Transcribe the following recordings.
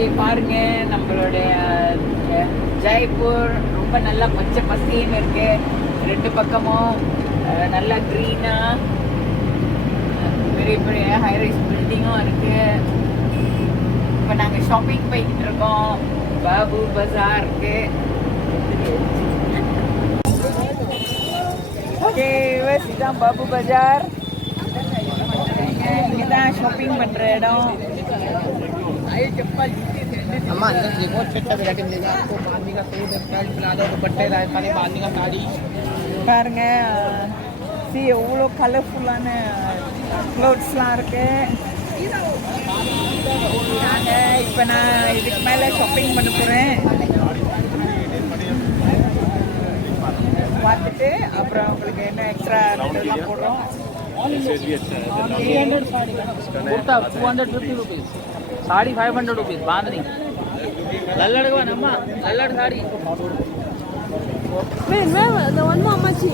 இங்கே பாருங்க நம்மளுடைய ஜெய்ப்பூர் ரொம்ப நல்லா பச்சை பசேன்னு இருக்கு. ரெண்டு பக்கமும் நல்லா க்ரீனா பெரிய பெரிய ஹைரைஸ் பில்டிங்கும் இருக்கு. இப்போ நாங்கள் ஷாப்பிங் போய்கிட்டு இருக்கோம். பாபு பஜாருக்கு. ஓகே இதுதான் பாபு பஜார். இங்கே தான் ஷாப்பிங் பண்ணுற இடம். अम्मा अंदर देखो छोटा वैरायटी मिलेगा आपको. बांधने का सूट स्कर्ट प्लाजो दुपट्टे राजस्थानी बांधने का साड़ी பாருங்க. எவ்வளோ கலர்ஃபுல்லான க்ளோத்ஸ்லாம் இருக்கு. இப்போ நான் இதுக்கு மேலே ஷாப்பிங் பண்ண போகிறேன். பார்த்துட்டு அப்புறம் உங்களுக்கு என்ன எக்ஸ்ட்ரா இதெல்லாம் போடுறோம். कुर्ता 250 रुपीज, साड़ी 500 रुपीज बांधनी. लल्लड़ का नम्मा लल्लड़ sari. Wait, the one more much.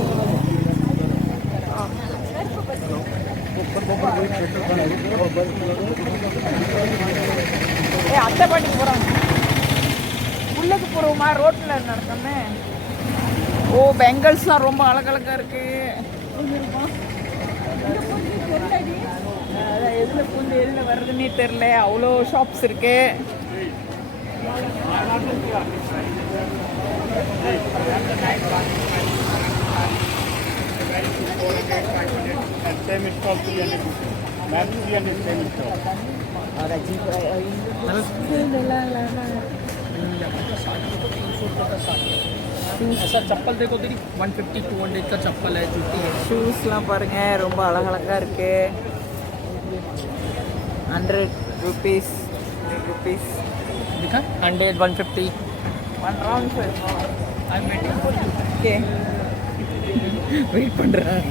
அத்தை பாட்டிக்கு போகிறாங்க. உள்ளக்கு போகிறோமா ரோட்டில் நடக்கணுமே. ஓ பெங்கல்ஸ்லாம் ரொம்ப அழகழகாக இருக்குது. அதான் எதில் பூந்து எதில் வருதுன்னே தெரில. அவ்வளோ ஷாப்ஸ் இருக்கு. ऐसा चप्पल देखो तेरी 150 200 का चप्पल है, जूती है. ஷூஸ்லாம் பாருங்க ரொம்ப அழகழகாக இருக்கு. 100 rupees दिखा 100 150. One round. I am waiting for you. Okay wait பண்ணுறேன்.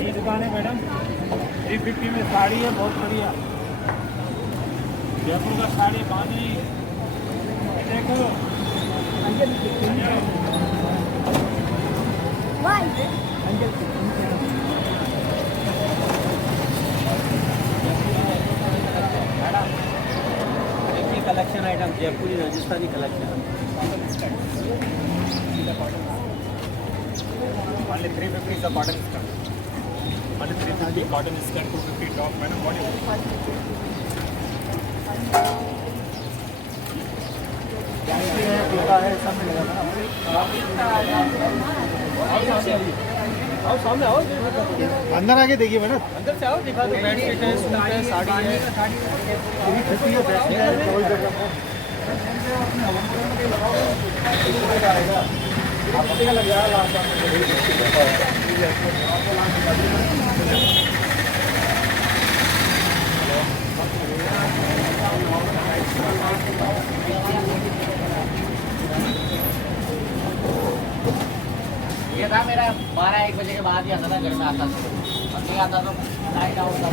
ये दुकान है मैडम. 350 में साड़ी है, बहुत बढ़िया. जयपुर का साड़ी बांधनी देखो. देखिए collection item Jaipuri Rajasthani collection. Only 350 is the cotton skirt. Only 350 cotton skirt, 250 top. Madam, what is it? है सब मिलेगा आओ सामने आओ. अंदर आके देखिए मैडम. अंदर से आओ, दिखा दो. बेडशीट है, सूट है, साड़ी है. 350 है, बेस्ट है. कोई जगह ये था मेरा 12-1 बजे के बाद ही आता था घर में. आता था नहीं आता तो नाइट आउट था.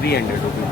300 रुपीज.